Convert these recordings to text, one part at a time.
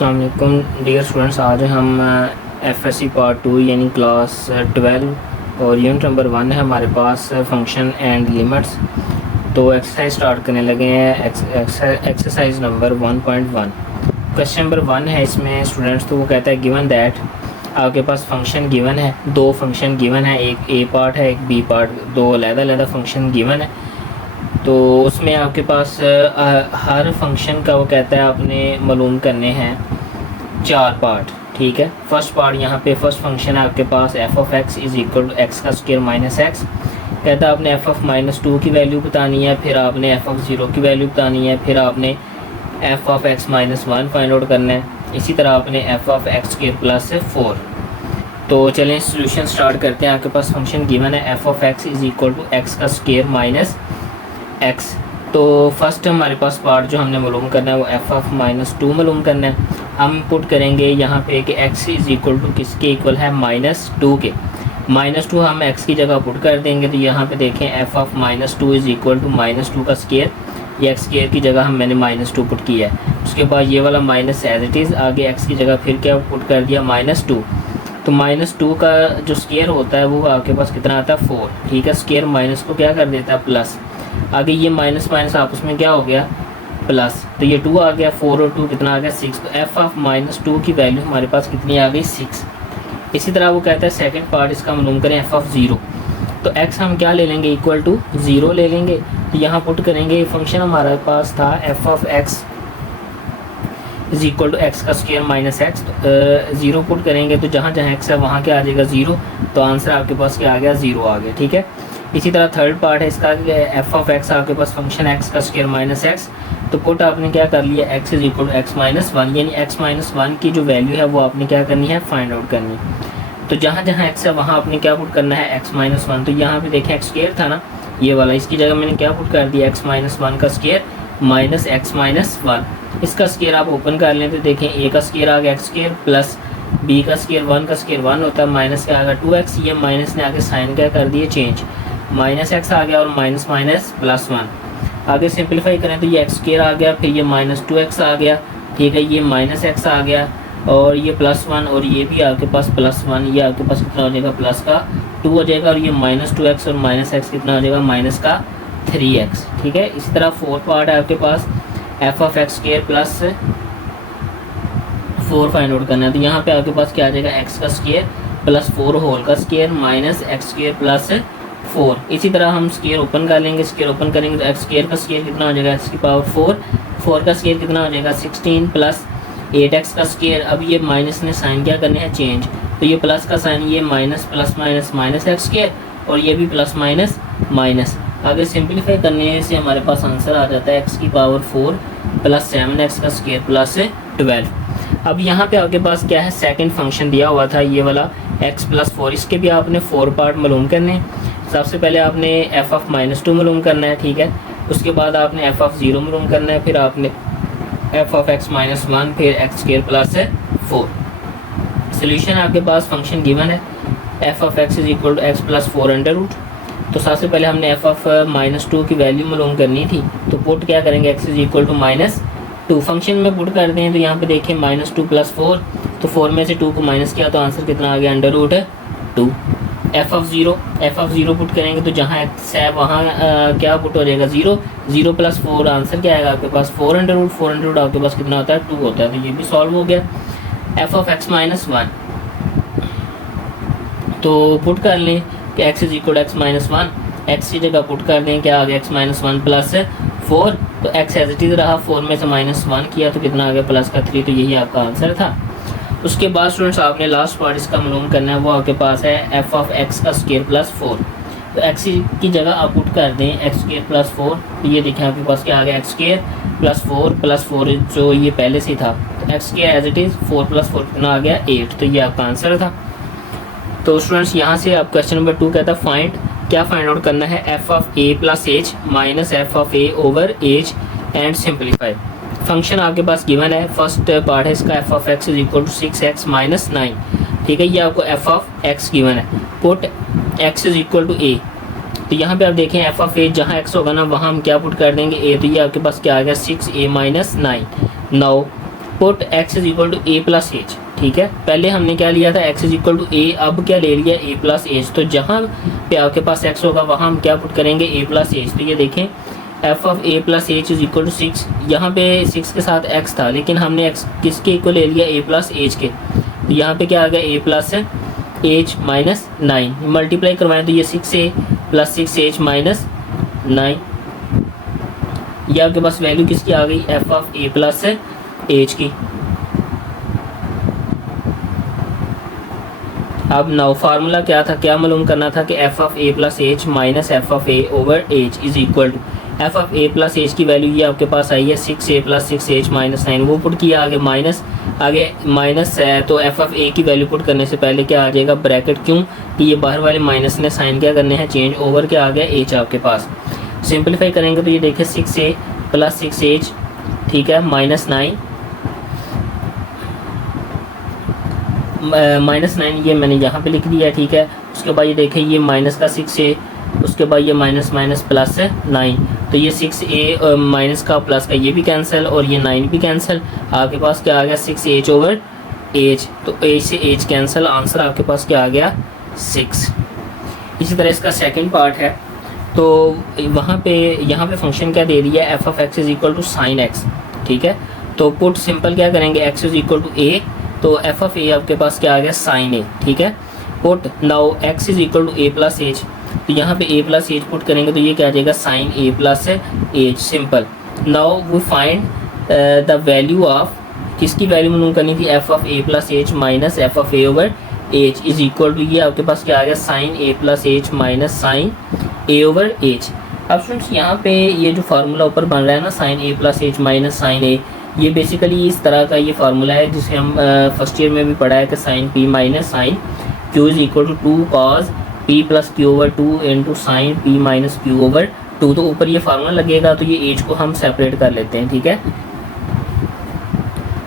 अस्सलाम वालेकुम dear students. आज हम एफएससी पार्ट 2 यानी क्लास 12 और यूनिट नंबर 1 है हमारे पास फंक्शन एंड लिमिट्स। तो एक्सरसाइज स्टार्ट करने लगे हैं। एक्सरसाइज नंबर 1.1 क्वेश्चन नंबर 1 है इसमें स्टूडेंट्स। तो वो कहता है गिवन दैट, आपके पास फंक्शन गिवन है, दो फंक्शन गिवन है, एक ए पार्ट है एक बी पार्ट, दो अलग-अलग फंक्शन गिवन है। तो उसमें आपके पास हर फंक्शन का वो कहता है आपने मालूम करने हैं 4 पार्ट। ठीक है, फर्स्ट पार्ट यहाँ पे फर्स्ट फंक्शन है आपके पास f of x is equal to x का स्क्वायर माइनस एक्स। कहता है आपने एफ ऑफ माइनस 2 की वैल्यू बतानी है, फिर आपने एफ ऑफ 0 की वैल्यू बतानी है, फिर आपने f of x minus 1 find out करना है। इसी तरह आपने f of x square plus 4। तो चलें सोल्यूशन स्टार्ट करते हैं। आपके पास फंक्शन गिवन है f of x is equal to x का स्क्वायर माइनस एक्स। तो फर्स्ट हमारे पास पार्ट जो हमने मालूम करना है वो एफ ऑफ माइनस 2 मालूम करना है। हम पुट करेंगे यहाँ पे कि एक्स इज़ इक्वल टू किसके इक्वल है, -2 के। -2 हम एक्स की जगह पुट कर देंगे। तो यहाँ पे देखें f of -2 is equal to -2 का स्क्वायर, ये एक्स स्क्वायर की जगह मैंने -2 पुट किया है। उसके बाद ये वाला माइनस एज इट इज़, आगे एक्स की जगह फिर क्या पुट कर दिया -2। तो -2 का जो स्क्वायर होता है वो आपके पास कितना आता है 4। ठीक है, स्क्वायर माइनस को क्या कर देता है प्लस, आगे ये माइनस माइनस आपस में क्या हो गया प्लस। तो ये 2 आ गया, 4 और 2 कितना आ गया 6। तो एफ ऑफ -2 की वैल्यू हमारे पास कितनी आ गई 6। इसी तरह वो कहता है सेकंड पार्ट इसका मालूम करें एफ ऑफ 0। तो एक्स हम क्या ले लेंगे, इक्वल टू 0 ले लेंगे। तो यहाँ पुट करेंगे फंक्शन हमारे पास था f of x is equal to x का स्क्वायर माइनस एक्स। 0 पुट करेंगे तो जहाँ जहाँ एक्स है वहाँ क्या आ जाएगा 0। तो आंसर आपके पास क्या आ गया 0 आ गया। ठीक है, इसी तरह थर्ड पार्ट है इसका एफ ऑफ एक्स आपके पास फंक्शन एक्स का स्क्वायर माइनस एक्स। तो पुट आपने क्या कर लिया x is equal to x minus 1, यानी एक्स माइनस 1 की जो वैल्यू है वो आपने क्या करनी है फाइंड आउट करनी है। तो जहाँ जहाँ एक्स है वहाँ आपने क्या पुट करना है एक्स माइनस 1। तो यहाँ पे देखें एक्स स्क्वायर था ना ये वाला, इसकी जगह मैंने क्या पुट कर दिया एक्स माइनस 1 का स्क्वायर माइनस एक्स माइनस 1। इसका स्क्वायर आप ओपन कर लें तो देखें ए का स्क्वायर आ गया एक्स स्क्वायर प्लस बी का स्क्वायर 1 का स्क्वायर 1 होता है, माइनस का आ गया 2x। ये माइनस ने आगे साइन क्या कर दिए चेंज, माइनस एक्स आ गया और माइनस माइनस प्लस 1। आगे सिंपलीफाई करें तो ये एक्स स्क्वायर आ गया, फिर ये माइनस 2x आ गया। ठीक है, ये माइनस एक्स आ गया और ये प्लस 1 और ये भी आपके पास प्लस 1। ये आपके पास कितना हो जाएगा प्लस का 2 हो जाएगा और ये माइनस 2x और माइनस एक्स कितना हो जाएगा माइनस का 3x। ठीक है, इसी तरह फोर्थ पार्ट है आपके पास f of x square plus 4 find out करना है। तो यहाँ पे आपके पास क्या आ जाएगा एक्स का स्क्वायर प्लस 4 होल का square minus x square plus 4। इसी तरह हम स्क्वायर ओपन कर लेंगे, स्क्वायर ओपन करेंगे तो एक्स स्क्वायर का स्क्वायर कितना हो जाएगा एक्स की पावर 4, 4 का स्क्वायर कितना हो जाएगा 16 प्लस 8x का स्क्वायर। अब ये माइनस ने साइन क्या करने हैं चेंज, तो ये प्लस का साइन, ये minus plus minus minus x square और ये भी प्लस माइनस माइनस। आगे सिंपलीफाई करने से हमारे पास आंसर आ जाता है एक्स की पावर 4 प्लस 7x का स्क्वायर प्लस 12। अब यहाँ पे आपके पास क्या है सेकंड फंक्शन दिया हुआ था ये वाला x प्लस 4। इसके भी आपने 4 पार्ट मालूम करने हैं। सबसे पहले आपने एफ ऑफ -2 मालूम करना है। ठीक है, उसके बाद आपने एफ ऑफ 0 मालूम करना है, फिर आपने एफ ऑफ एक्स माइनस 1, फिर एक्स स्क्वायर प्लस 4। सोल्यूशन आपके पास फंक्शन गिवन है f of x is equal to x plus 4 under root. तो सबसे पहले हमने एफ ऑफ -2 की वैल्यू मालूम करनी थी। तो पुट क्या करेंगे x is equal to -2 function में पुट कर दें। तो यहाँ पे देखें -2 प्लस 4, तो 4 में से 2 को माइनस किया तो आंसर कितना आ गया under root 2। F of 0 put करेंगे तो जहाँ एक्स है वहाँ क्या पुट हो जाएगा 0, 0 प्लस 4 आंसर क्या आएगा आपके पास 4 अंडर रूट आपके पास कितना होता है 2 होता है। तो ये भी सॉल्व हो गया। एफ ऑफ एक्स माइनस 1 तो पुट कर लें कि x is equal x minus 1, x की जगह पुट कर दें क्या आ गया x माइनस 1 प्लस 4। तो x एज इट इज रहा, 4 में से -1 किया तो कितना आ गया प्लस का 3। तो यही आपका आंसर था। उसके बाद स्टूडेंट्स आपने लास्ट पार्ट इसका मालूम करना है, वो आपके पास है एफ ऑफ एक्स का स्क्वायर प्लस 4। तो एक्स की जगह आप पुट कर दें एक्स स्क्वायर प्लस 4। तो ये देखें आपके पास क्या आ गया एक्स स्क्वायर प्लस 4 जो ये पहले से था। तो x square as it is 4 plus 4 कितना आ गया 8। तो ये आपका आंसर था। तो स्टूडेंट्स यहाँ से आप क्वेश्चन नंबर 2 कहता है फाइंड, क्या फाइंड आउट करना है f of a plus h minus f of a over h and simplify. Function आपके पास गिवन है, फर्स्ट पार्ट है इसका f of x is equal to 6x minus 9। ठीक है, ये आपको एफ ऑफ एक्स गिवन है, put x is equal to a. तो यहाँ पे आप देखें एफ ऑफ ए जहाँ एक्स होगा ना वहाँ हम क्या पुट कर देंगे ए। तो ये आपके पास क्या आ गया 6a minus 9। Put x is equal to a plus h, ठीक है। पहले हमने क्या लिया था, x is equal to a, अब क्या ले लिया a प्लस एच। तो जहाँ पे आपके पास x होगा वहाँ हम क्या पुट करेंगे, a प्लस एच। तो ये देखें f of a plus h is equal to 6, यहाँ पे 6 के साथ x था, लेकिन हमने x किसके इक्वल ले लिया, a प्लस एच के। तो यहाँ पे क्या आ गया, a plus h minus 9, multiply करवाएं तो ये 6a प्लस 6h माइनस 9, ये आपके पास वैल्यू किसकी आ गई, f of a plus h की। अब नाउ फार्मूला क्या था, क्या मालूम करना था कि f of a plus h minus f of a over h is equal to f of a plus h की वैल्यू ये आपके पास आई है 6a प्लस 6h माइनस 9, वो पुट किया, आगे माइनस है। तो एफ ऑफ a की वैल्यू पुट करने से पहले क्या आ जाएगा, ब्रैकेट, क्यों कि ये बाहर वाले माइनस ने साइन क्या करने हैं, चेंज, ओवर क्या आ गया h आपके पास। सिंपलीफाई करेंगे तो ये देखिए 6a प्लस 6h, ठीक है, माइनस 9 माइनस 9 ये मैंने यहाँ पे लिख दिया, ठीक है। उसके बाद ये देखें ये माइनस का 6a, उसके बाद ये माइनस माइनस प्लस है 9, तो ये 6a माइनस का प्लस का ये भी कैंसिल और ये 9 भी कैंसिल, आपके पास क्या आ गया 6h ओवर h। तो h से h कैंसिल, आंसर आपके पास क्या आ गया 6। इसी तरह इसका सेकंड पार्ट है, तो वहाँ पे यहाँ पे फंक्शन क्या दे दिया है, f of x is equal to sine x, ठीक है। तो पुट सिंपल क्या करेंगे, x is equal to a, तो एफ ऑफ ए आपके पास क्या आ गया साइन ए, ठीक है। Put now x is equal to a plus h, तो यहाँ पे ए प्लस एच पुट करेंगे तो ये क्या आ जाएगा sine a plus h, simple. Now we find the value of, किसकी वैल्यू मालूम करनी थी, f of a plus h minus f of a over h is equal to, ये आपके पास क्या आ गया sine a plus h minus sine a over h. अब स्टूडेंट्स यहाँ पे ये जो फार्मूला ऊपर बन रहा है ना, sign a plus h minus sine ए, ये बेसिकली इस तरह का ये फार्मूला है जिसे हम फर्स्ट ईयर में भी पढ़ा है कि sine p minus sine q is equal to 2 cos p plus q over 2 into sine p minus q over 2। तो ऊपर ये फार्मूला लगेगा, तो ये एच को हम सेपरेट कर लेते हैं, ठीक है।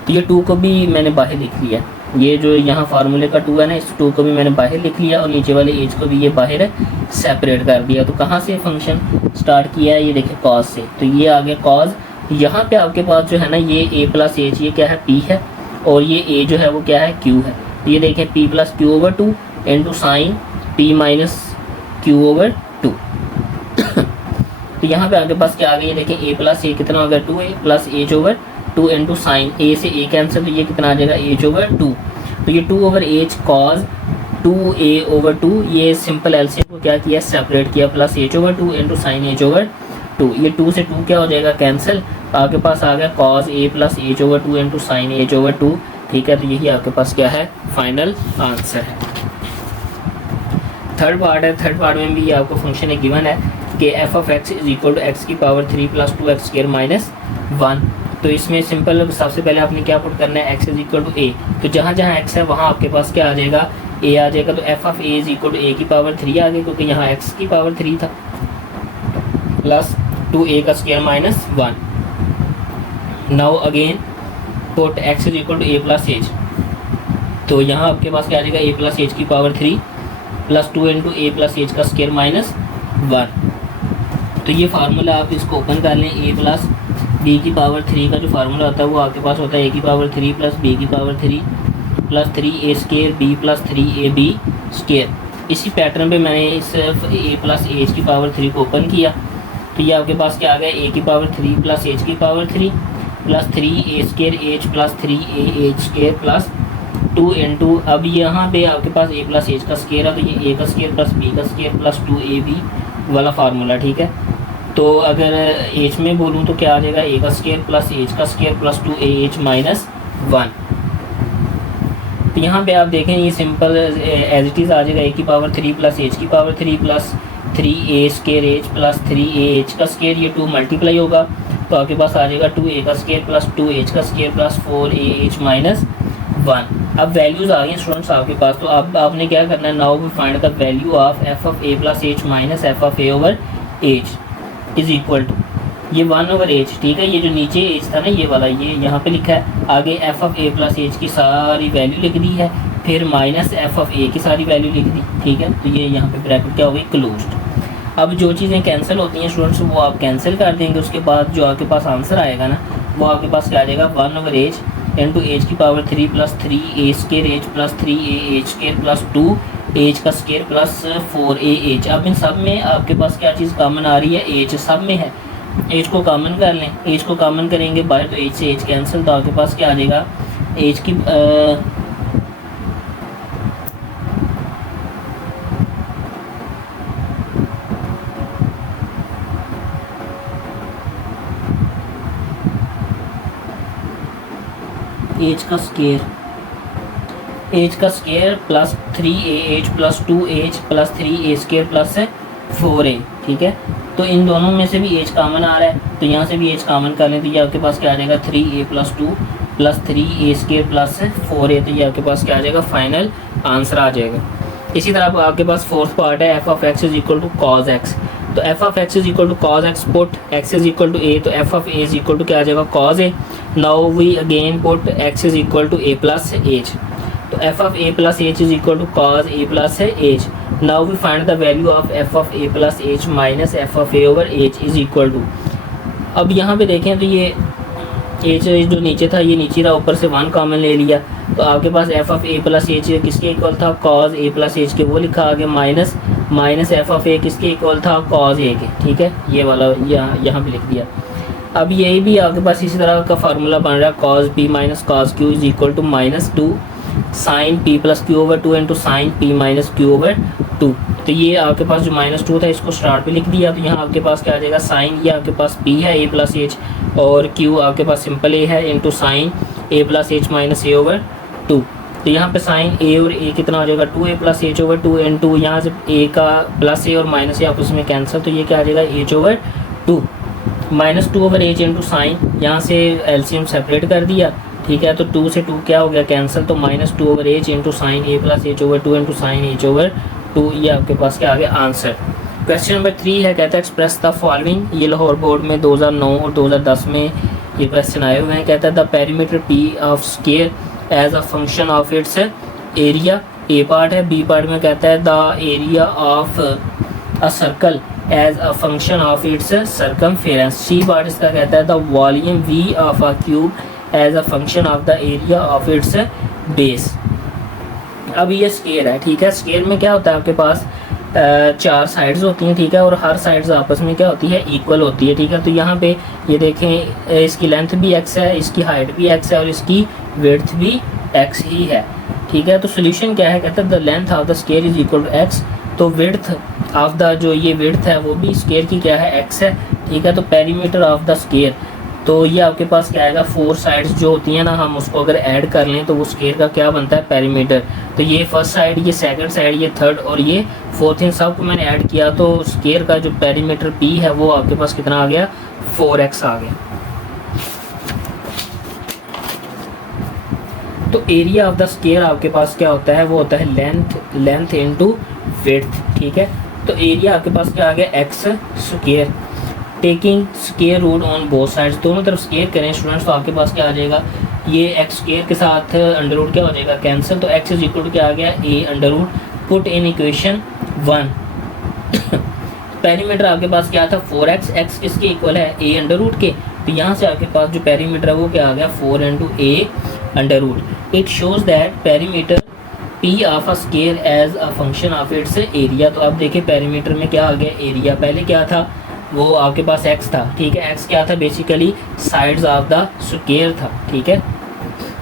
तो ये 2 को भी मैंने बाहर लिख लिया, ये जो यहाँ फार्मूले का 2 है ना, इस 2 को भी मैंने बाहर लिख लिया और नीचे वाले एच को भी ये बाहर सेपरेट कर दिया। तो कहाँ से फंक्शन स्टार्ट किया है, ये देखिए कॉज से, तो ये आ गया कॉज। यहाँ पे आपके पास जो है ना ये a प्लस एच, ये क्या है p है, और ये a जो है वो क्या है q है। तो ये देखें p plus q over 2 into sign p minus q over 2। तो यहाँ पे आपके पास क्या आ गया, ये देखें a प्लस ए कितना हो गया 2a plus h over 2 into sign a से a कैंसिल, तो ये कितना आ जाएगा h ओवर 2। तो ये 2 over h cause 2a over 2, ये सिंपल एलसीएम को क्या किया सेपरेट किया, plus h over 2 into sine h over 2, ये 2 से 2 क्या हो जाएगा कैंसिल, तो आपके पास आ गया cos a plus h over 2 into sine h over 2, ठीक है। तो यही आपके पास क्या है फाइनल आंसर है। थर्ड पार्ट है, थर्ड पार्ट में भी आपको फंक्शन एक गिवन है कि f of x is equal to x की power 3 plus 2 x square minus 1। तो इसमें सिंपल सबसे पहले आपने क्या पुट करना है, x is equal to a, तो जहाँ जहाँ एक्स है वहाँ आपके पास क्या आ जाएगा ए आ जाएगा। तो f of a is equal to a की पावर 3 आ गई, क्योंकि यहाँ एक्स की पावर 3 था, प्लस 2a का square minus 1। Now again put x is equal to a plus h, तो यहाँ आपके पास क्या आ जाएगा a प्लस एच की power 3 plus 2 into a plus h का स्क्वायर माइनस 1। तो ये फार्मूला आप इसको ओपन कर लें, a प्लस b की पावर 3 का जो फार्मूला होता है वो आपके पास होता है a की पावर 3 प्लस b की power 3 plus 3a square b plus 3ab square. इसी पैटर्न पे मैंने इस a प्लस एच की पावर 3 को ओपन किया, तो ये आपके पास क्या आ गया a की पावर 3 प्लस h की power 3 plus 3a square h plus 3ah square plus 2 into, अब यहाँ पे आपके पास a प्लस h का स्क्वायर है, तो ये a का स्क्वायर प्लस b का स्क्वायर प्लस 2ab वाला फार्मूला, ठीक है। तो अगर h में बोलूँ तो क्या आ जाएगा a का स्क्वायर प्लस h का स्क्वायर प्लस 2ah माइनस 1। तो यहाँ पे आप देखें ये सिंपल एज इट इज़ आ जाएगा a की पावर 3 प्लस h की power 3 plus 3a square h plus 3ah का स्क्वायर, ये 2 मल्टीप्लाई होगा तो आपके पास आ जाएगा 2a का स्क्वायर प्लस 2h का स्क्वायर प्लस 4ah माइनस 1। अब वैल्यूज़ आ गई स्टूडेंट्स आपके पास, तो अब आपने क्या करना है, now we find the value of f of a plus h minus f of a over h is equal to ये 1 ओवर एच, ठीक है। ये जो नीचे एच था ना ये वाला, ये यहाँ पे लिखा है, आगे f of a plus h की सारी वैल्यू लिख दी है, फिर माइनस एफ ऑफ a की सारी वैल्यू लिख दी, ठीक है। तो ये यहाँ पे ब्रैकेट क्या हो गई क्लोज्ड। अब जो चीज़ें कैंसिल होती हैं स्टूडेंट्स वो आप कैंसिल कर देंगे, उसके बाद जो आपके पास आंसर आएगा ना वो आपके पास क्या आ जाएगा 1 ओवर एच इंटू एज की पावर 3 प्लस 3 ए स्केयर एज प्लस 3 ए एज स्केयर प्लस 2 एज का स्केयर प्लस 4 ए एज। अब इन सब में आपके पास क्या चीज़ कॉमन आ रही है, एज सब में है। एज को कॉमन कर लें, एज को कॉमन करेंगे बाहर तो एज से एज कैंसिल, तो आपके पास क्या आ जाएगा एज की एज का स्केयर प्लस 3 ए एज प्लस 2 एज प्लस 3 ए स्केयर प्लस 4 ए। ठीक है, तो इन दोनों में से भी एज कॉमन आ रहा है, तो यहाँ से भी एज कॉमन कर लें, तो ये आपके पास क्या आ जाएगा 3 ए प्लस 2 प्लस 3 ए स्केयर प्लस 4 ए। तो ये आपके पास क्या आ जाएगा फाइनल आंसर आ जाएगा। इसी तरह आपके पास फोर्थ पार्ट है f of x is equal to cos x. तो f of x is equal to cos x put x is equal to a, तो f of a is equal to क्या आ जाएगा cos a. Now we again put x is equal to a plus h, तो f of a plus h is equal to cos a plus h. Now we find the value of f of a plus h minus f of a over h is equal to. अब यहाँ पे देखें तो ये H जो नीचे था ये नीचे था, ऊपर से 1 कॉमन ले लिया, तो आपके पास f of a plus h किसके इक्वल था कॉज ए प्लस एच के, वो लिखा आगे minus minus f of a किसके इक्वल था कॉज ए के। ठीक है, ये वाला यहाँ पे लिख दिया। अब यही भी आपके पास इसी तरह का फार्मूला बन रहा है cos p minus cos q is equal to minus 2 sine p plus q over 2 into sine p minus q over 2। तो ये आपके पास जो -2 था इसको स्टार्ट पे लिख दिया, तो यहाँ आपके पास क्या आ जाएगा साइन, ये आपके पास पी है ए प्लस एच और क्यू आपके पास सिंपल ए है into sine a plus h minus A over 2। तो यहाँ पे साइन ए और ए कितना हो जाएगा 2 ए प्लस एच ओवर 2 इंटू यहाँ से ए का प्लस ए और माइनस ए आपस में कैंसिल, तो ये क्या आ जाएगा H over 2 minus 2 over h into sign, यहाँ से एलसीएम सेपरेट कर दिया। ठीक है, तो 2 से 2 क्या हो गया कैंसिल, तो -2 over h into sine a plus h over 2 into sine h over 2। ये आपके पास क्या आ गया आंसर। क्वेश्चन नंबर 3 है, कहता है एक्सप्रेस द फॉलोइंग। ये लाहौर बोर्ड में 2009 और 2010 में ये क्वेश्चन आए हुए हैं। कहता है the perimeter p of square as a function of its area, a part है। बी पार्ट में कहता है the area of a circle as a function of its circumference. C part इसका कहता है the volume v of a cube as a function of the area of its base. अब ये square है, ठीक है। स्केयर में क्या होता है आपके पास 4 साइड्स होती हैं, ठीक है, और हर साइड्स आपस में क्या होती है इक्वल होती है, ठीक है। तो यहाँ पे ये देखें इसकी लेंथ भी x है, इसकी हाइट भी x है और इसकी विड्थ भी x ही है, ठीक है। तो सोल्यूशन क्या है, कहते हैं the length of the square is equal to x, तो विड्थ ऑफ द जो ये विड्थ है वो भी स्केयर की क्या है x है, ठीक है। तो पेरीमीटर ऑफ द स्केयर, तो ये आपके पास क्या आएगा 4 साइड्स जो होती हैं ना, हम उसको अगर ऐड कर लें तो वो स्केयर का क्या बनता है पेरीमीटर। तो ये फर्स्ट साइड, ये सेकंड साइड, ये थर्ड और ये फोर्थ, इन सब को मैंने ऐड किया तो स्केयर का जो पेरीमीटर p है वो आपके पास कितना आ गया 4x आ गया। तो एरिया ऑफ द स्केयर आपके पास क्या होता है, वो होता है लेंथ इनटू विड्थ, ठीक है। तो एरिया आपके पास क्या आ गया x square, taking square root on both sides, दोनों तरफ स्केयर करें स्टूडेंट्स, तो आपके पास क्या आ जाएगा, ये एक्स स्केयर के साथ अंडर रूट क्या हो जाएगा कैंसिल, तो एक्स इज इक्वल टू क्या आ गया a under root, put in equation 1। Perimeter आपके पास क्या था 4x, x किसके इक्वल है ए अंडर रूट के, तो यहाँ से आपके पास जो पेरीमीटर है वो क्या आ गया 4 into a under root. It shows that perimeter p of a square as a function of its area. तो अब देखिए पेरीमीटर में क्या आ गया एरिया, पहले क्या था वो आपके पास x था, ठीक है। x क्या था basically sides of the square था, ठीक है,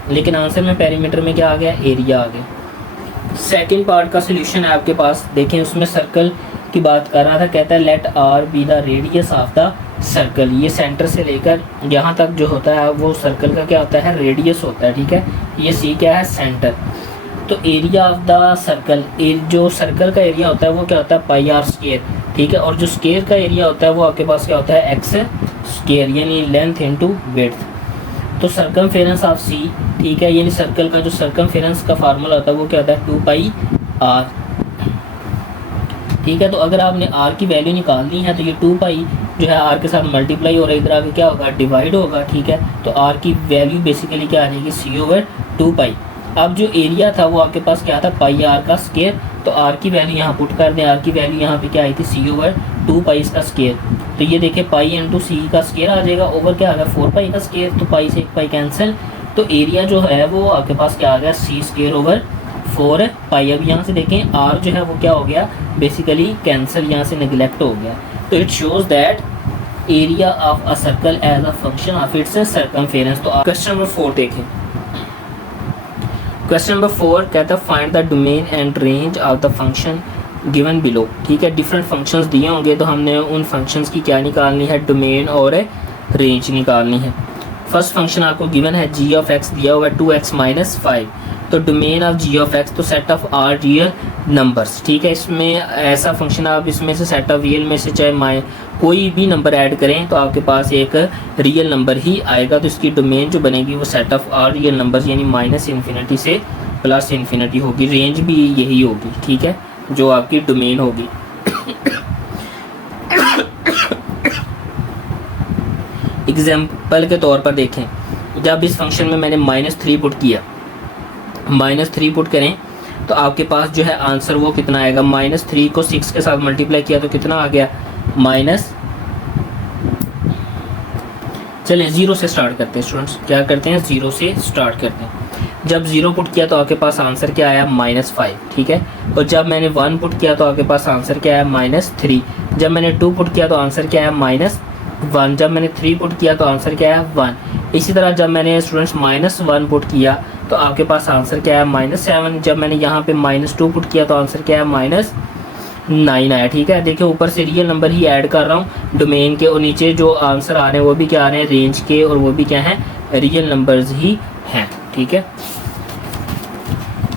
लेकिन आंसर में पेरीमीटर में क्या आ गया एरिया आ गया। सेकंड पार्ट का सलूशन है आपके पास, देखें उसमें सर्कल की बात कर रहा था, कहता है let r be the radius of the circle, ये सेंटर से लेकर यहाँ तक जो होता है वो सर्कल का क्या होता है रेडियस होता है, ठीक है। ये c क्या है सेंटर। तो एरिया ऑफ द सर्कल, जो सर्कल का एरिया होता है वो क्या होता है पाई आर स्क्वायर, ठीक है, और जो स्क्वायर का एरिया होता है वो आपके पास क्या होता है एक्स स्क्वायर, यानी लेंथ इनटू विड्थ। तो सर्कमफेरेंस ऑफ सी, ठीक है, यानी सर्कल का जो सर्कमफेरेंस का फार्मूला होता है वो क्या होता है 2 पाई आर, ठीक है। तो अगर आपने आर की वैल्यू निकालनी है तो ये 2 पाई जो है आर के साथ मल्टीप्लाई और इधर आगे क्या होगा डिवाइड होगा, ठीक है। तो आर की वैल्यू बेसिकली क्या आ जाएगी सी ओवर 2 पाई। अब जो एरिया था वो आपके पास क्या था पाई आर का स्केयर, तो आर की वैल्यू यहाँ पुट कर दें, आर की वैल्यू यहाँ पे क्या आई थी सी ओवर 2 पाई का स्केयर। तो ये देखिए पाई इंटू सी का स्केयर आ जाएगा ओवर क्या आ गया 4 पाई का स्केयर, तो पाई से 1 पाई कैंसिल, तो एरिया जो है वो आपके पास क्या आ गया, c²/4 पाई। अब यहाँ से देखें r जो है वो क्या हो गया, बेसिकली कैंसिल, यहाँ से नेग्लेक्ट हो गया। तो it shows that area of a circle as a function of its circumference. तो क्वेश्चन नंबर 4 देखें। क्वेश्चन नंबर 4 कहता है find the domain and range of the function given below. ठीक है, डिफरेंट फंक्शंस दिए होंगे तो हमने उन फंक्शंस की क्या निकालनी है, डोमेन और रेंज निकालनी है। फर्स्ट फंक्शन आपको गिवन है g ऑफ x दिया हुआ है 2x - 5। तो domain of g of x तो set of R real numbers. ठीक है, इसमें ऐसा फंक्शन आप इसमें से सेट ऑफ रियल में से चाहे कोई भी नंबर ऐड करें तो आपके पास एक रियल नंबर ही आएगा। तो इसकी डोमेन जो बनेगी वो set of R real numbers यानी -∞ से +∞ होगी। रेंज भी यही होगी। ठीक है, जो आपकी डोमेन होगी। एग्जाम्पल के तौर पर देखें, जब इस फंक्शन में मैंने -3 पुट किया, -3 पुट करें तो आपके पास जो है आंसर वो कितना आएगा, -3 को 6 के साथ मल्टीप्लाई किया तो कितना आ गया, चलिए 0 से स्टार्ट करते हैं स्टूडेंट्स। क्या करते हैं, 0 से स्टार्ट करते हैं। जब 0 पुट किया तो आपके पास आंसर क्या आया, -5। ठीक है, और जब मैंने 1 पुट किया तो आपके पास आंसर क्या आया, -3। जब मैंने 2 पुट किया तो आंसर क्या आया, -1। जब मैंने 3 पुट किया तो आंसर क्या आया, 1। इसी तरह जब मैंने स्टूडेंट्स -1 पुट किया तो आपके पास आंसर क्या आया, -7। जब मैंने यहाँ पे -2 पुट किया तो आंसर क्या आया, -9 आया। ठीक है, देखिए ऊपर से रियल नंबर ही ऐड कर रहा हूँ डोमेन के, और नीचे जो आंसर आ रहे हैं वो भी क्या आ रहे हैं, रेंज के, और वो भी क्या हैं, रियल नंबर्स ही हैं। ठीक है,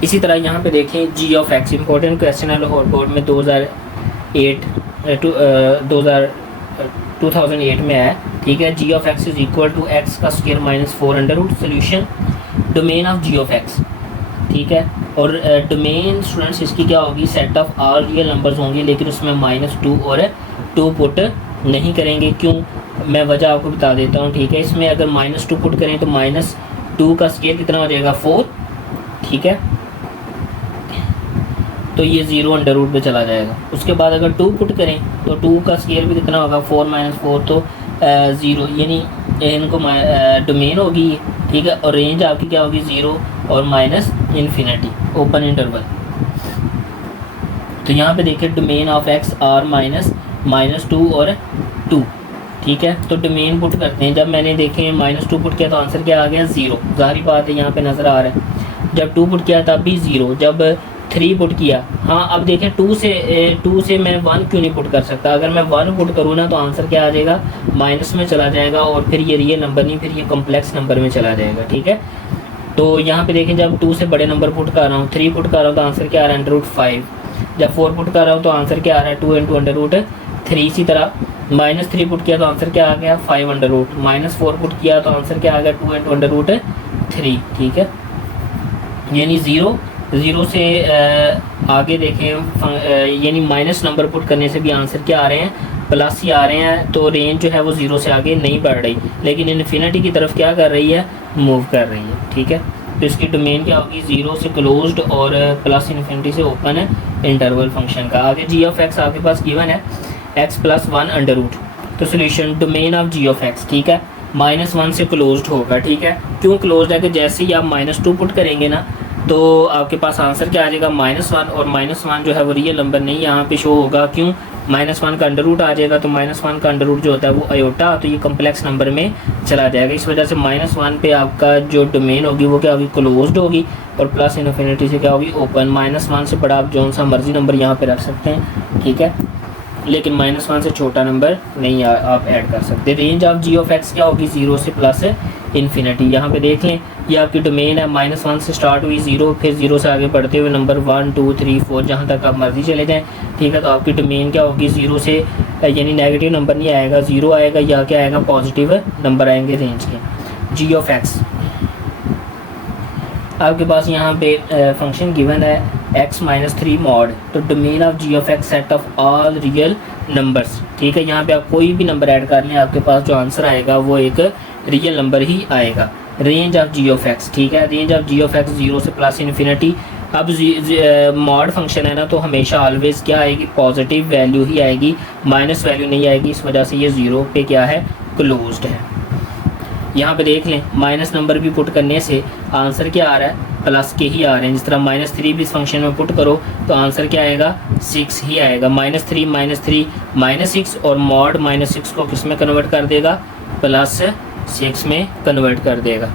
इसी तरह यहाँ पे देखें g of x, important question है लाहौर बोर्ड में 2008 में है। ठीक है, g of x is equal to x का square -4 solution domain of g of x। ठीक है, और डोमेन स्टूडेंट्स इसकी क्या होगी, set of all real numbers होंगे, लेकिन उसमें -2 और 2 पुट नहीं करेंगे। क्यों, मैं वजह आपको बता देता हूँ। ठीक है, इसमें अगर -2 पुट करें तो -2 का स्क्वायर कितना हो जाएगा, 4। ठीक है, तो ये 0 अंडर रूट पे चला जाएगा। उसके बाद अगर 2 पुट करें तो 2 का स्क्वायर भी कितना होगा, 4 - 4 तो 0, यानी इनको डोमेन होगी। ठीक है, और रेंज आपकी क्या होगी, 0 और -∞, ओपन इंटरवल। तो यहाँ पे देखिए डोमेन ऑफ x r -2 और 2। ठीक है, तो डोमेन पुट करते हैं। जब मैंने देखे -2 पुट किया तो आंसर क्या आ गया, 0। ज़ाहिर बात है यहाँ पे नज़र आ रहा है। जब 2 पुट किया तब भी 0। जब 3 पुट किया, हाँ अब देखें 2 से मैं 1 क्यों नहीं पुट कर सकता। अगर मैं 1 पुट करूँ ना तो आंसर क्या आ जाएगा, माइनस में चला जाएगा, और फिर ये रियल नंबर नहीं, फिर ये कॉम्प्लेक्स नंबर में चला जाएगा। ठीक है, तो यहाँ पे देखें जब 2 से बड़े नंबर पुट कर रहा हूँ, 3 पुट कर रहा हूँ तो आंसर क्या आ रहा है, √5। जब 4 पुट कर रहा हूँ तो आंसर क्या आ रहा है, 2 × √3। इसी तरह -3 पुट किया तो आंसर क्या आ गया, 5 -4 पुट किया तो आंसर क्या आ गया, 2 × √3। ठीक है, यानी 0 से आगे देखें, यानी माइनस नंबर पुट करने से भी आंसर क्या आ रहे हैं, प्लस ही आ रहे हैं। तो रेंज जो है वो 0 से आगे नहीं बढ़ रही, लेकिन इन्फिनिटी की तरफ क्या कर रही है, मूव कर रही है। ठीक है, तो इसकी डोमेन क्या होगी, 0 से क्लोज्ड और +∞ से ओपन है इंटरवल फंक्शन का। आगे g ऑफ x आपके पास गिवन है x + 1 अंडर रूट। तो solution domain of g of x, ठीक है, -1 से क्लोज्ड होगा। ठीक है, क्यों क्लोज्ड है कि जैसे ही आप -2 पुट करेंगे ना तो आपके पास आंसर क्या आ जाएगा, -1, और -1 जो है वो रियल नंबर नहीं यहाँ पे शो होगा। क्यों, -1 का अंडर रूट आ जाएगा, तो -1 का अंडर रूट जो होता है वो आयोटा, तो ये कम्प्लेक्स नंबर में चला जाएगा। इस वजह से -1 पे आपका जो डोमेन होगी वो क्या होगी, क्लोज्ड होगी, और +∞ से क्या होगी, ओपन। -1 से बड़ा आप जौन सा मर्जी नंबर यहाँ पे रख सकते हैं। ठीक है, लेकिन -1 से छोटा नंबर नहीं आप ऐड कर सकते। Range of g of x क्या होगी, 0 से +∞। यहाँ पे देख लें ये आपकी डोमेन है, -1 से स्टार्ट हुई 0, फिर 0 से आगे बढ़ते हुए नंबर 1 2 3 4 जहाँ तक आप मर्जी चले जाएँ। ठीक है, तो आपकी डोमेन क्या होगी, 0 से, यानी नेगेटिव नंबर नहीं आएगा, 0 आएगा, या क्या आएगा, पॉजिटिव नंबर आएंगे रेंज के। g ऑफ x आपके पास यहाँ पे फंक्शन गिवन है x - 3 मॉड। तो domain of g of x set of all real numbers. ठीक है, यहाँ पे आप कोई भी नंबर ऐड कर लें, आपके पास जो आंसर आएगा वो एक रियल नंबर ही आएगा। Range of g of x, ठीक है, range of g of x 0 से +∞। अब मॉड फंक्शन है ना, तो हमेशा ऑलवेज़ क्या आएगी, पॉजिटिव वैल्यू ही आएगी, माइनस वैल्यू नहीं आएगी। इस वजह से ये 0 पे क्या है, क्लोज्ड है। यहाँ पे देख लें माइनस नंबर भी पुट करने से आंसर क्या आ रहा है, प्लस के ही आ रहे हैं। जिस तरह -3 भी इस फंक्शन में पुट करो तो आंसर क्या आएगा, 6 ही आएगा। -3 -6 और मॉड -6 को किस में कन्वर्ट कर देगा, +6 में कन्वर्ट कर देगा।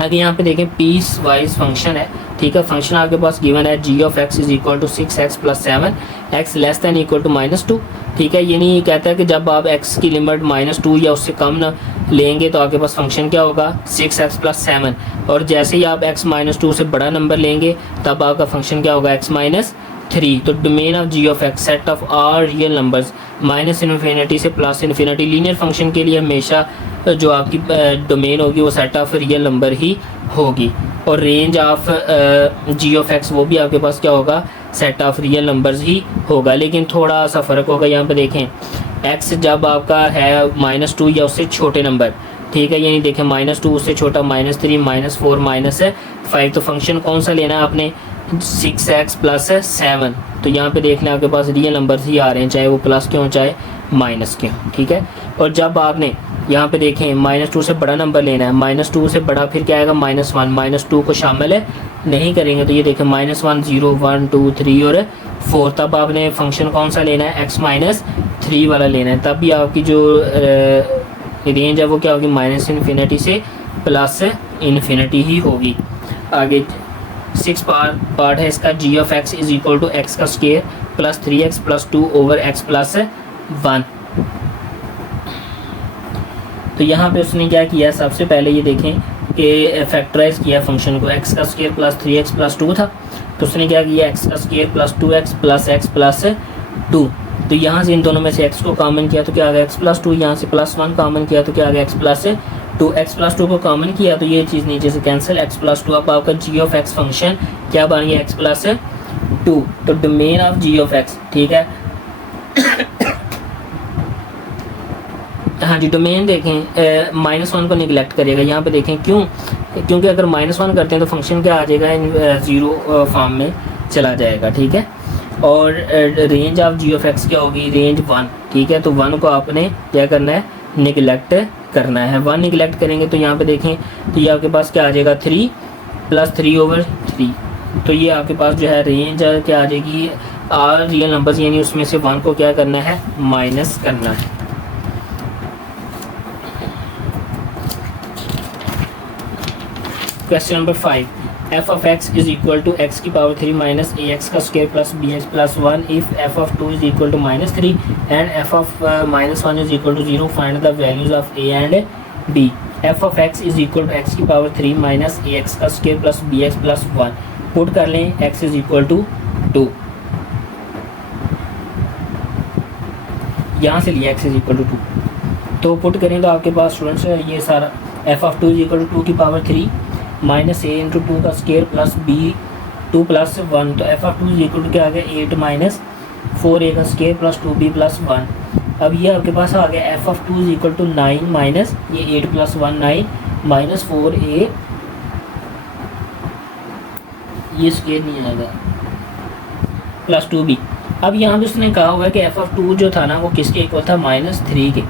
आगे यहाँ पे देखें पीस वाइज फंक्शन है, ठीक है। फंक्शन आपके पास गिवन है g of x is equal to 6x + 7 x less than equal to -2, ठीक है। यानी ये कहता है कि जब आप x की लिमिट -2 या उससे कम न लेंगे तो आपके पास फंक्शन क्या होगा, 6x + 7, और जैसे ही आप x -2 से बड़ा नंबर लेंगे तब आपका फंक्शन क्या होगा, x -3। तो domain of g of x set of all real numbers -∞ से +∞। लीनियर फंक्शन के लिए हमेशा जो आपकी डोमेन होगी वो सेट ऑफ रियल नंबर ही होगी, और range of g of x वो भी आपके पास क्या होगा, सेट ऑफ रियल नंबर्स ही होगा। लेकिन थोड़ा सा फ़र्क होगा, यहाँ पे देखें x जब आपका है -2 या उससे छोटे नंबर, ठीक है। यानी देखें -2 उससे छोटा -3 -4 -5, तो फंक्शन कौन सा लेना है आपने, 6x + 7। तो यहाँ पे देख लें आपके पास रियल नंबर्स ही आ रहे हैं, चाहे वो प्लस के हों चाहे माइनस के हों, ठीक है। और जब आपने यहाँ पे देखें -2 से बड़ा नंबर लेना है, -2 से बड़ा फिर क्या आएगा, -1, -2 को शामिल नहीं करेंगे तो ये देखें -1 0 1 2 3 और 4, तब आपने फंक्शन कौन सा लेना है, x -3 वाला लेना है। तब भी आपकी जो रेंज है वो क्या होगी, -∞ से +∞ ही होगी। आगे 6 पार्ट है इसका, g of x is equal to x का स्क्वायर + 3x + 2 ओवर x + 1। तो यहाँ पे उसने क्या किया, सबसे पहले ये देखें कि फैक्टराइज किया फंक्शन को, x का स्क्वायर + 3x + 2 था, तो उसने क्या किया, x का स्क्वायर + 2x + x + 2। तो यहाँ से इन दोनों में से x को कॉमन किया तो क्या आ गया, x + 2, यहाँ से +1 कॉमन किया तो क्या आ गया, x + 2। x + 2 को कॉमन किया तो ये चीज़ नीचे से कैंसिल, x + 2। अब आपका g ऑफ x फंक्शन क्या बन गया, x + 2। तो domain of g of x, ठीक है। हाँ जी, डोमेन देखें -1 को निगलेक्ट करेगा। यहाँ पे देखें क्यों, क्योंकि अगर -1 करते हैं तो फंक्शन क्या आ जाएगा, ज़ीरो फॉर्म में चला जाएगा, ठीक है। और range of g of x क्या होगी, रेंज 1, ठीक है। तो 1 को आपने क्या करना है, निगलेक्ट करना है। 1 निगलेक्ट करेंगे तो यहाँ पे देखें तो ये आपके पास क्या आ जाएगा, 3 + 3/3। तो ये आपके पास जो है रेंज क्या आ जाएगी, आर रियल नंबर्स, यानी उसमें से 1 को क्या करना है, माइनस करना है। Question number 5, f of x is equal to x की पावर 3 माइनस ax का square plus bx plus 1 if f of 2 is equal to -3 and f of -1 is equal to 0, find the values of a and b। f of x is equal to x की power 3 minus ax का square plus bx plus 1। Put कर लें x is equal to 2, यहाँ से लिया x is equal to 2, तो put करें तो आपके पास स्टूडेंट्स ये सारा f of 2 is equal to 2 की पावर 3 माइनस a इंटू 2 का स्क्वायर प्लस b 2 + 1। तो f of 2 is equal to क्या आ गया, 8 माइनस 4a का स्क्वायर प्लस 2b प्लस 1। अब ये आपके पास आ गया f of 2 is equal to 9 minus ये 8 + 1 9 माइनस 4a, ये स्क्वायर नहीं आएगा, प्लस 2b। अब यहाँ पे उसने कहा हुआ है कि f of 2 जो था ना वो किसके इक्वल था, -3 के।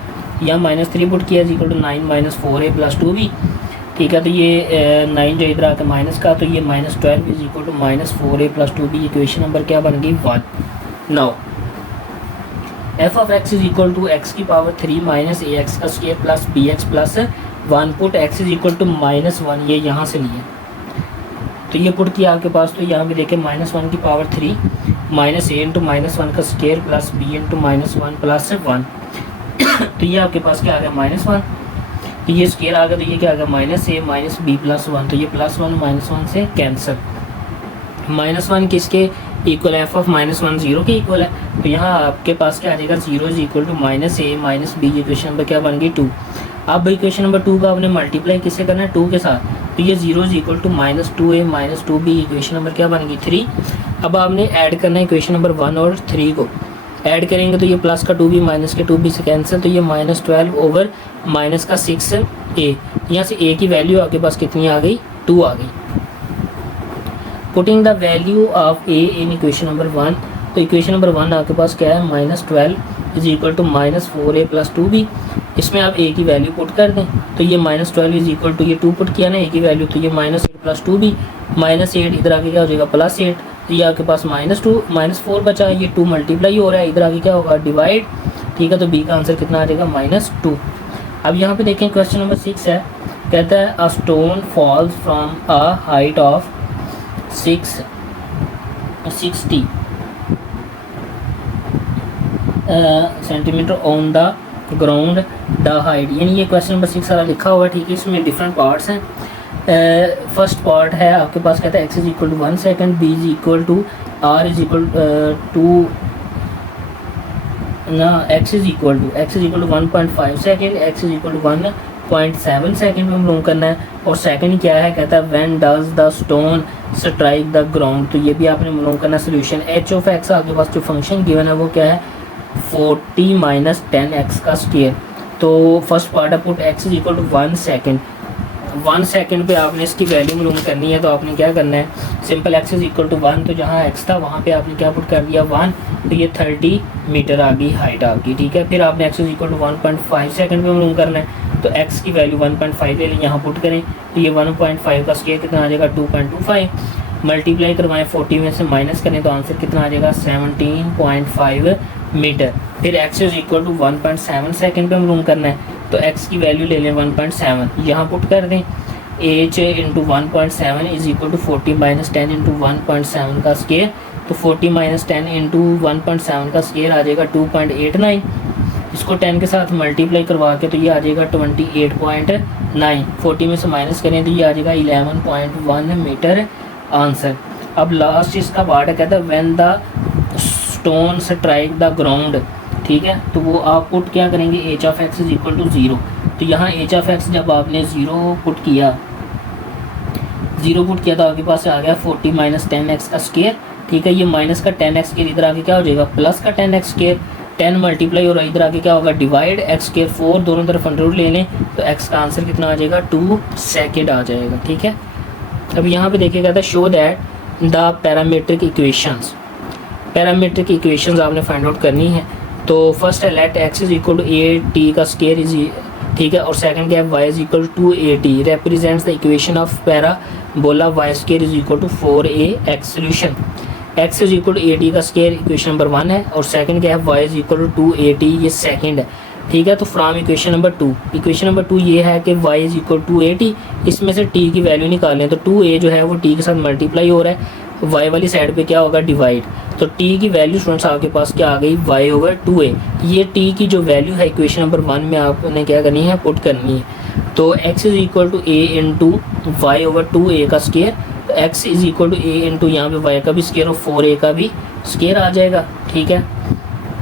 यहाँ -3 पुट किया is equal to 9 minus 4a plus 2b, ठीक है। तो ये 9 जो इधर आता है माइनस का, तो ये -12 is equal to -4a plus 2b। Equation number क्या बन गई, 1। Now f of x is equal to x की पावर 3 माइनस ax का square plus bx plus 1। Put x is equal to -1, ये यहाँ से लिया तो ये पुट किया आपके पास। तो यहाँ पे देखें -1 की पावर 3 माइनस a इंटू -1 का square plus b into -1 plus 1। तो ये आपके पास क्या आ गया, -1, तो ये स्केयर आ गया, तो ये क्या आ गया, -a माइनस b प्लस 1। तो ये +1 -1 से कैंसिल। -1 किसके इक्वल है, f ऑफ -1 0 के इक्वल है। तो यहाँ आपके पास क्या आ जाएगा, 0 is equal to -a minus b। Equation number क्या बन गई, 2। अब इक्वेशन नंबर 2 का आपने मल्टीप्लाई किससे करना है, 2 के साथ। तो ये 0 is equal to -2a minus 2b। Equation number क्या बन गई, 3। अब आपने ऐड करना है इक्वेशन नंबर 1 और 3 को। ऐड करेंगे तो ये प्लस का 2b माइनस के 2b से कैंसिल, तो ये -12 ओवर माइनस का 6a। यहाँ से a की वैल्यू आपके पास कितनी आ गई, 2 आ गई। Putting the value of a in equation number 1, तो इक्वेशन नंबर 1 आपके पास क्या है, -12 is equal to -4a plus 2b। इसमें आप a की वैल्यू पुट कर दें, तो ये -12 इज इक्वल टू, ये 2 पुट किया ना a की वैल्यू, तो ये -8 + 2 भी -8, इधर आगे क्या हो जाएगा +8, तो ये आपके पास -2 -4 बचा, ये 2 मल्टीप्लाई हो रहा है, इधर आगे क्या होगा डिवाइड, ठीक है। तो बी का आंसर कितना आ जाएगा -2। अब यहाँ पे देखें क्वेश्चन नंबर 6 है, कहता है a stone falls from a height of 660 centimetre on the ground the height, यानी ये क्वेश्चन नंबर 6 सारा लिखा हुआ है, ठीक है। इसमें डिफरेंट पार्ट्स हैं। फर्स्ट पार्ट है आपके पास, कहता है x is equal to 1 second, b is equal to r is equal to ना x is equal to 1.5 second, x is equal to 1.7 second में मालूम करना है। और सेकंड क्या है, कहता है when does the stone strike the ground, तो ये भी आपने मालूम करना है। सोल्यूशन h ऑफ x आपके पास जो फंक्शन गिवन है वो क्या है 40 - 10x का स्क्वायर। तो फर्स्ट पार्ट है put x is equal to 1 second, 1 second पे आपने इसकी वैल्यू मालूम करनी है, तो आपने क्या करना है simple x is equal to 1, तो जहाँ x था वहाँ पे आपने क्या पुट कर दिया 1, तो ये 30 मीटर आ गई हाइट आपकी, ठीक है। फिर आपने x is equal to 1.5 second पे मालूम करना है, तो x की वैल्यू 1.5 ले लें, यहाँ पुट करें, तो ये 1.5 का स्क्वायर कितना आ जाएगा 2.25, मल्टीप्लाई करवाएं 40 में से माइनस करें तो आंसर कितना आ जाएगा 17.5 मीटर। फिर x is equal to 1.7 second पे मालूम करना है, तो x की वैल्यू ले लें 1.7, यहाँ पुट कर दें, h into 1.7 is equal to 40 - 10 into 1.7 का स्क्वायर, तो 40 - 10 इंटू 1.7 का स्क्वायर आ जाएगा 2.89, इसको 10 के साथ मल्टीप्लाई करवा के तो ये आ जाएगा 28.9, 40 में से माइनस करें तो ये आ जाएगा 11.1 मीटर आंसर। अब लास्ट इसका पार्ट है, कहता है when the stone strike the ground, ठीक है। तो वो आप पुट क्या करेंगे h of x is equal to 0, तो यहाँ h ऑफ x जब आपने 0 पुट किया तो आपके पास आ गया 40 - 10x का स्क्वायर, ठीक है। ये माइनस का 10x स्क्वायर इधर आके क्या हो जाएगा प्लस का 10x स्क्वायर, 10 मल्टीप्लाई और इधर आके क्या होगा डिवाइड, x स्क्वायर 4 दोनों तरफ अंडर ले लें, तो x का आंसर कितना आ जाएगा 2 सेकेंड आ जाएगा, ठीक है। अब यहाँ पे देखिएगा था show that the parametric equations आपने फाइंड आउट करनी है। तो फर्स्ट है let x is equal to a t का स्क्वायर इज, ठीक है। और सेकंड क्या है y is equal to 2at represents the equation of parabola y square is equal to 4ax। Solution x is equal to at का square equation number 1 है, और second क्या है y is equal to 2at, ये second है, ठीक है। तो फ्रॉम इक्वेशन नंबर 2 ये है कि y is equal to 2at, इसमें से t की वैल्यू निकालें, तो 2a जो है वो t के साथ मल्टीप्लाई हो रहा है, y वाली साइड पे क्या होगा डिवाइड, तो t की वैल्यू स्टूडेंट्स आपके पास क्या आ गई y ओवर 2a। ये t की जो वैल्यू है इक्वेशन नंबर 1 में आपने क्या करनी है पुट करनी है, तो x is equal to a into y over 2a का स्क्वायर, तो x is equal to a into यहाँ पे y का भी स्क्वायर और 4a का भी स्क्वायर आ जाएगा, ठीक है।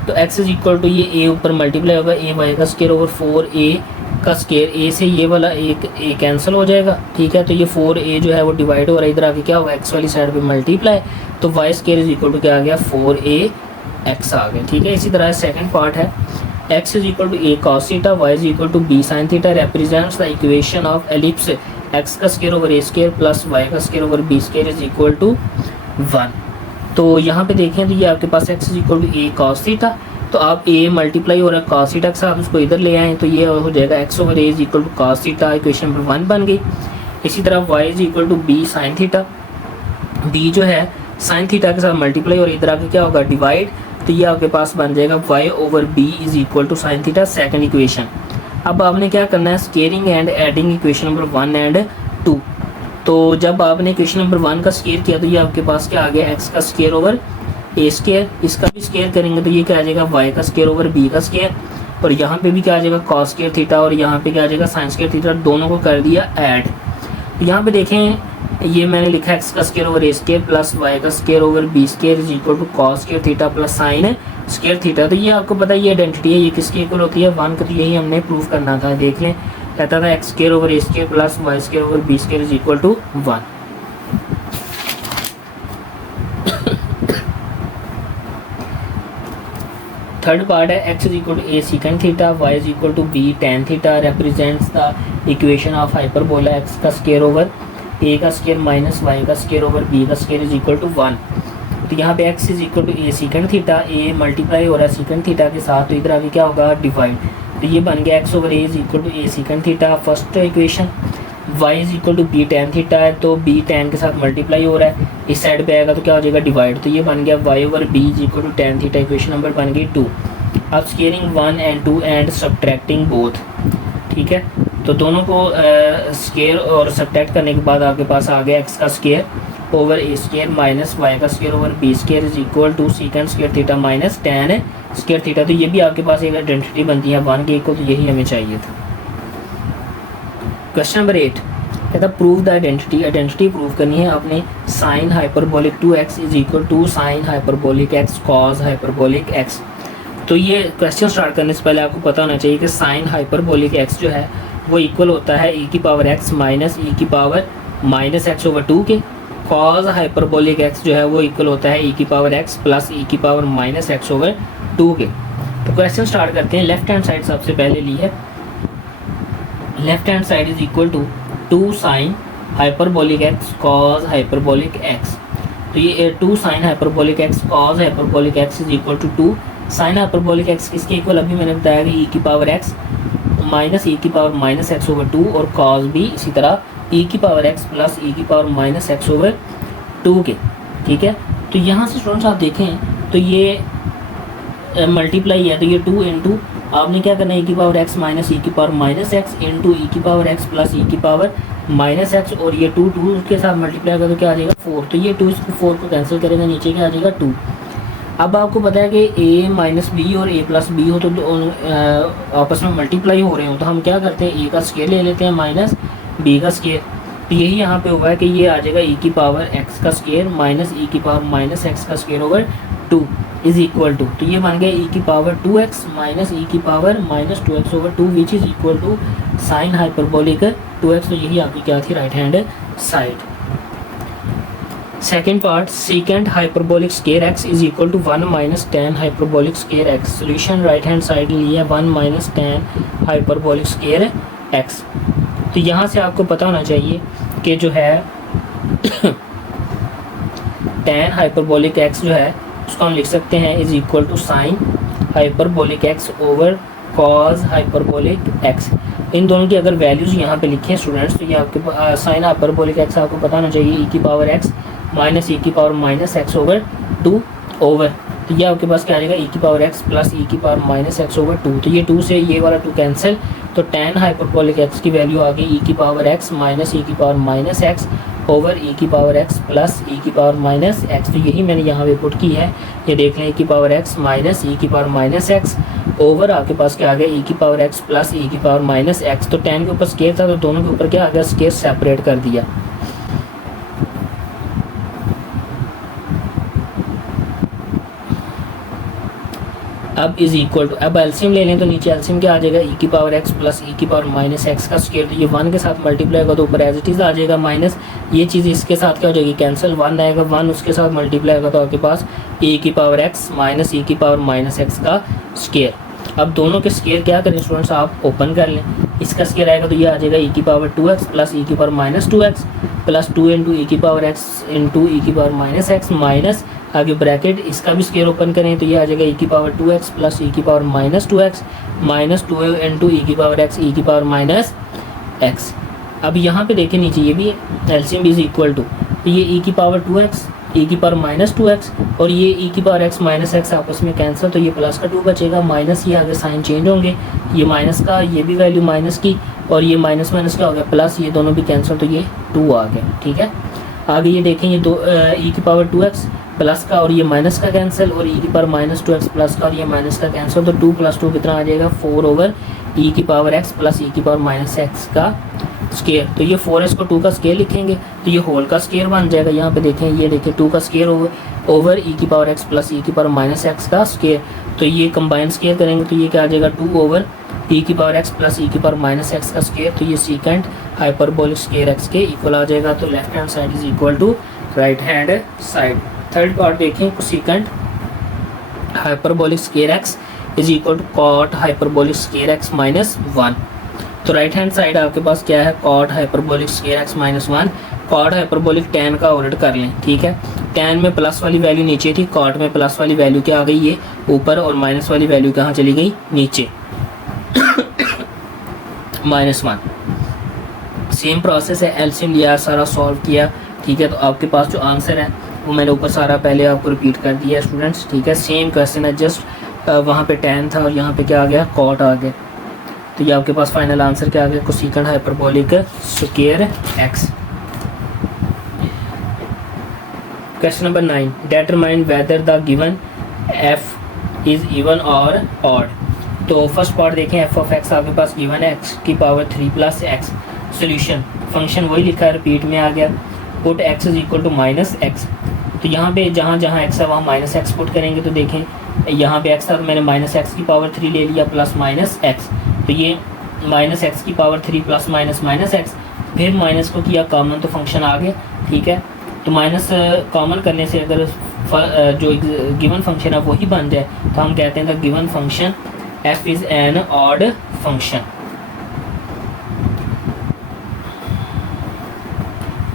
तो x इज इक्वल टू ये a ऊपर मल्टीप्लाई होगा a y का स्क्वायर ओवर 4a का स्क्वायर, a से ये वाला एक a कैंसिल हो जाएगा, ठीक है। तो ये 4a जो है वो डिवाइड हो रहा है, इधर आके क्या होगा x वाली साइड पे मल्टीप्लाई, तो y square is equal to क्या आ गया 4ax आ गया, ठीक है। इसी तरह सेकंड पार्ट है x is equal to a cos theta, y is equal to b sin theta represents the equation of ellipse x का square over a square plus y का square over b square is equal to 1। तो यहाँ पे देखें तो ये आपके पास x is equal to a cos theta, तो आप a मल्टीप्लाई हो रहा है cos थीटा के साथ, उसको इधर ले आएँ तो ये हो जाएगा x over a is equal to cos theta, equation number 1 बन गई। इसी तरह y is equal to b sin theta, b जो है sin थीटा के साथ मल्टीप्लाई और इधर आके क्या होगा डिवाइड, तो ये आपके पास बन जाएगा y over b is equal to sin theta, second equation. अब आपने क्या करना है squaring and adding equation number 1 and 2। तो जब आपने इक्वेशन नंबर 1 का स्केयर किया तो ये आपके पास क्या आ गया x का स्केयर ओवर a स्केयर, इसका भी स्केयर करेंगे तो ये क्या आ जाएगा y का स्केयर ओवर b का स्केयर, और यहाँ पे भी क्या आ जाएगा cos स्केयर थीटा और यहाँ पे क्या आ जाएगा sin स्केयर थीटा, दोनों को कर दिया ऐड। तो यहाँ पे देखें ये मैंने लिखा x का square over a square plus y का square over b square is equal to cos square theta plus sin square theta. तो ये आपको पता है ये आइडेंटिटी है, ये किसके इक्वल होती है 1 का, तो यही हमने प्रूव करना था। देख लें कहता था x square over a square plus y square over b square is equal to 1। Third part है x is equal to a secant theta, y is equal to b tan theta represents the equation of hyperbola x का square over a का square minus y का square over b का square is equal to 1। तो यहाँ पे x is equal to a secant theta, a multiply हो रहा है secant थीटा के साथ, तो इधर आगे क्या होगा डिवाइड, तो ये बन गया x over a is equal to a secant theta first equation. Y is equal to b tan theta है, तो बी टेन के साथ मल्टीप्लाई हो रहा है, इस साइड पे आएगा तो क्या हो जाएगा डिवाइड, तो ये बन गया y over b is equal to tan theta. Equation number बन गई 2। अब squaring 1 and 2 and subtracting both, ठीक है। तो दोनों को स्केयर और सब्ट्रैक्ट करने के बाद आपके पास आ गया एक्स का square over a square minus y का square over b square is equal to secant square theta minus tan square theta. तो ये भी आपके पास एक आइडेंटिटी बनती है 1 के इक्वल, तो यही हमें चाहिए था। क्वेश्चन नंबर 8 कहता prove the identity. Identity prove करनी है आपने। Sine hyperbolic 2x is equal to sine hyperbolic x cos hyperbolic x। तो ये क्वेश्चन स्टार्ट करने से पहले आपको पता होना चाहिए कि साइन हाइपरबोलिक x जो है वो इक्वल होता है e की पावर x माइनस e की पावर माइनस x ओवर 2 के। कॉस हाइपरबोलिक x जो है वो इक्वल होता है e की पावर x प्लस e की पावर माइनस x ओवर 2 के। तो क्वेश्चन स्टार्ट करते हैं। लेफ्ट हैंड साइड सबसे पहले ली है। Left hand side is equal to 2 sine hyperbolic x cos hyperbolic x। तो ये 2 sine hyperbolic x cos hyperbolic x is equal to 2 sine hyperbolic x किसके इक्वल, अभी मैंने बताया कि e की पावर x माइनस e की पावर माइनस x ओवर 2 और कॉस भी इसी तरह e की पावर x प्लस e की पावर माइनस x ओवर 2 के, ठीक है। तो यहाँ से स्टूडेंट्स आप देखें तो ये मल्टीप्लाई है, तो ये 2 इंटू आपने क्या करना है e की पावर x माइनस e की power minus x into e की पावर x प्लस e की पावर माइनस x, और ये 2 के साथ मल्टीप्लाई होगा तो क्या आ जाएगा 4। तो ये 2 इसको 4 को कैंसिल करेगा, नीचे क्या आ जाएगा 2। अब आपको पता है कि a माइनस बी और a प्लस बी हो तो आपस में मल्टीप्लाई हो रहे हो, तो हम क्या करते हैं a का स्केयर ले लेते हैं माइनस b का स्केयर। तो यही यहाँ पे हुआ है कि ये आ जाएगा e की पावर x का स्केयर माइनस e की पावर माइनस x का square over 2 is equal to, तो ये बन गया e की पावर 2x माइनस e की power minus 2x over 2 which is equal to sine hyperbolic 2x। तो यही आपकी क्या थी right hand side. Second part secant hyperbolic square x is equal to 1 minus tan hyperbolic square x। Solution right hand side लिया 1 minus tan hyperbolic square x। तो यहाँ से आपको पता होना चाहिए कि जो है टेन हाइपरबोलिक x जो है उसको हम लिख सकते हैं is equal to sine hyperbolic x over cos hyperbolic x। इन दोनों की अगर वैल्यूज़ यहाँ पे लिखें स्टूडेंट्स तो ये आपके साइन हाइपरबोलिक x आपको पता होना चाहिए e की पावर x माइनस e की power minus x over 2 over, तो ये आपके पास क्या आ जाएगा e की पावर x प्लस e की पावर माइनस x ओवर 2। तो ये 2 से ये वाला 2 कैंसिल, तो टेन हाइपरबोलिक x की वैल्यू आ गई e की पावर x माइनस e की power minus x over e की पावर x प्लस e की पावर माइनस x। तो यही मैंने यहाँ पे पुट की है, ये देख लें e की पावर x माइनस e की पावर माइनस x ओवर आपके पास क्या आ गया e की पावर x प्लस e की पावर माइनस x। तो टेन के ऊपर स्केयर था तो दोनों के ऊपर क्या आ गया स्केयर सेपरेट कर दिया। अब इज इक्वल टू, अब एलसीएम ले लें तो नीचे एलसीएम क्या आ जाएगा e की पावर x प्लस e की पावर माइनस x का स्केयर। तो ये 1 के साथ मल्टीप्लाई होगा तो ऊपर एज इट इज़ आ जाएगा माइनस, ये चीज़ इसके साथ क्या हो जाएगी कैंसिल, 1 आएगा 1 उसके साथ मल्टीप्लाई होगा तो आपके पास e की पावर x माइनस e की पावर माइनस x का स्केयर। अब दोनों के स्केयर क्या करें स्टूडेंट्स आप ओपन कर लें, इसका स्केयर आएगा तो ये आ जाएगा e की पावर 2x प्लस e की power minus 2x plus 2 into e की पावर x इंटू e की पावर माइनस x माइनस आगे ब्रैकेट इसका भी स्केयर ओपन करें तो ये आ जाएगा e की पावर 2x प्लस e की power minus 2x minus 2 into e की पावर x e की पावर माइनस x। अब यहाँ पे देखें नीचे ये भी एलसीएम इज इक्वल टू, तो ये e की पावर 2x e की पावर माइनस 2x और ये e की पावर x माइनस x आपस में कैंसिल, तो ये प्लस का 2 बचेगा माइनस, ये आगे साइन चेंज होंगे, ये माइनस का ये भी वैल्यू माइनस की और ये माइनस माइनस क्या हो गया प्लस, ये दोनों भी कैंसिल तो ये 2 आ गया, ठीक है। आगे ये देखें ये दो e की पावर 2x प्लस का और ये माइनस का कैंसिल और e की पावर माइनस 2x प्लस का और ये माइनस का कैंसिल, तो 2 प्लस 2 कितना आ जाएगा 4 ओवर e की पावर x प्लस e की पावर माइनस x का स्केयर। तो ये 4s को 2 का स्केयर लिखेंगे तो ये होल का स्केयर बन जाएगा। यहाँ पे देखें ये देखें 2 का स्केयर ओवर e की पावर x प्लस e की पावर माइनस x का स्केयर। तो ये कंबाइन स्केयर करेंगे तो ये क्या आ जाएगा 2 ओवर e की पावर x प्लस e की पावर माइनस x का स्केयर। तो ये सीकेंट हाइपरबोलिक स्केयर x के इक्वल आ जाएगा। तो left hand side is equal to right hand side. Third part देखें secant hyperbolic square x is equal to cot hyperbolic square x minus 1। तो right hand side आपके पास क्या है cot hyperbolic square x minus 1। Cot hyperbolic tan का order कर लें, ठीक है। tan में प्लस वाली वैल्यू नीचे थी, कॉट में प्लस वाली वैल्यू क्या आ गई ये ऊपर और माइनस वाली वैल्यू कहाँ चली गई नीचे। -1। सेम प्रोसेस है, एलसीएम लिया, सारा सॉल्व किया, ठीक है। तो आपके पास जो आंसर है वो मैंने ऊपर सारा पहले आपको रिपीट कर दिया है स्टूडेंट्स, ठीक है। सेम क्वेश्चन है, जस्ट वहाँ पे tan था और यहाँ पे क्या आ गया, cot आ गया। तो ये आपके पास फाइनल आंसर क्या आ गया, cosecant hyperbolic square x। Question number 9, determine whether the given f is even और ऑड। तो फर्स्ट पार्ट देखें, एफ ऑफ एक्स आपके पास गिवन है x की पावर 3 + x। सोल्यूशन फंक्शन वही लिखा है, रिपीट में आ गया। Put x is equal to -x। तो यहाँ पे जहाँ जहाँ x है वहाँ -x पुट करेंगे। तो देखें यहाँ पे x था तो मैंने -x की पावर 3 ले लिया प्लस -x। तो ये -x की पावर 3 प्लस -x, फिर माइनस को किया कॉमन तो फंक्शन आ गया, ठीक है। तो माइनस कॉमन करने से अगर जो गिवन फंक्शन है वही बन जाए तो हम कहते हैं the given function f is an odd function.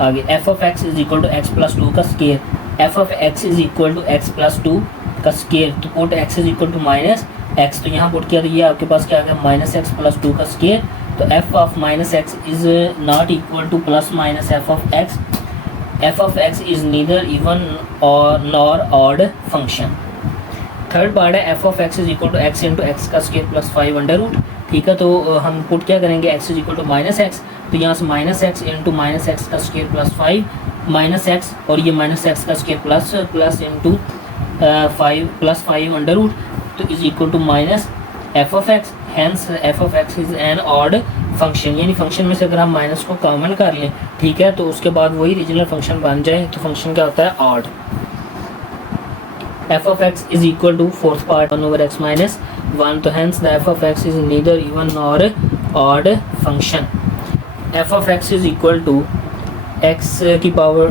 आगे f of x is equal to x plus 2 का square, f of x is equal to x plus 2 का स्केयर। तो put x is equal to -x, तो यहाँ put किया तो ये आपके पास क्या आ गया, -x प्लस 2 का स्केयर। तो f of -x is not equal to plus minus f of x. F of x is neither even or nor odd function. Third part है f of x is equal to x into x का square plus 5 √ ठीक है। तो हम put क्या करेंगे, x is equal to -x, तो यहाँ से -x इंटू -x का स्केयर प्लस 5 -x और ये -x का स्केयर प्लस इंटू 5 + 5 तो is equal to minus f of x. Hence f of x is an odd function, यानी फंक्शन में से अगर हम माइनस को कॉमन कर लें, ठीक है, तो उसके बाद वही रीजनल फंक्शन बन जाए तो फंक्शन क्या होता है, odd. F of x is equal to fourth part 1/x - 1, तो hence the f of x is neither even nor odd function. F of x is equal to x की power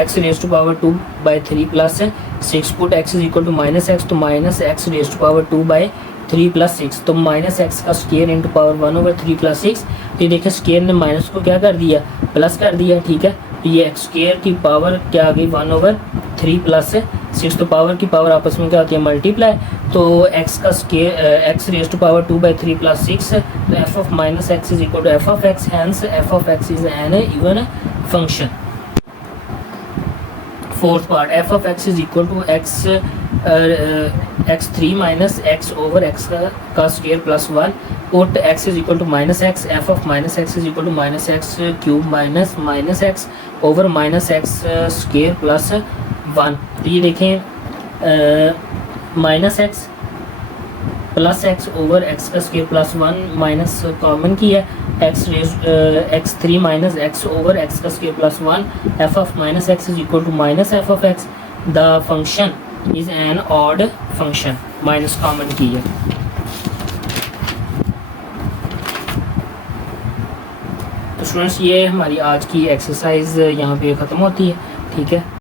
x raise to power 2/3 plus 6। Put x is equal to -x, तो -x raise to power 2/3 plus 6, तो -x का square into power 1/3 plus 6। तो ये देखिए square ने minus को क्या कर दिया, प्लस कर दिया, ठीक है। तो ये एक्स स्केयर की पावर क्या आ गई, 1/3 प्लस 6। तो पावर की पावर आपस में क्या होती है, मल्टीप्लाई। तो एक्स का square x raise to power 2/3 plus 6, तो f of -x is equal to f of x, hence f of x is an even function. Fourth part f of x is equal to x3 - x over x का square plus 1। Put x is equal to -x, f of -x is equal to -x³ minus x over -x square plus 1। तो ये देखें -x plus x over x का square plus 1 minus common की है, x3 - x over x का square plus 1। F of -x is equal to minus f of x। The function is an odd function, minus common की है। तो students ये हमारी आज की एक्सरसाइज यहाँ पे ख़त्म होती है, ठीक है।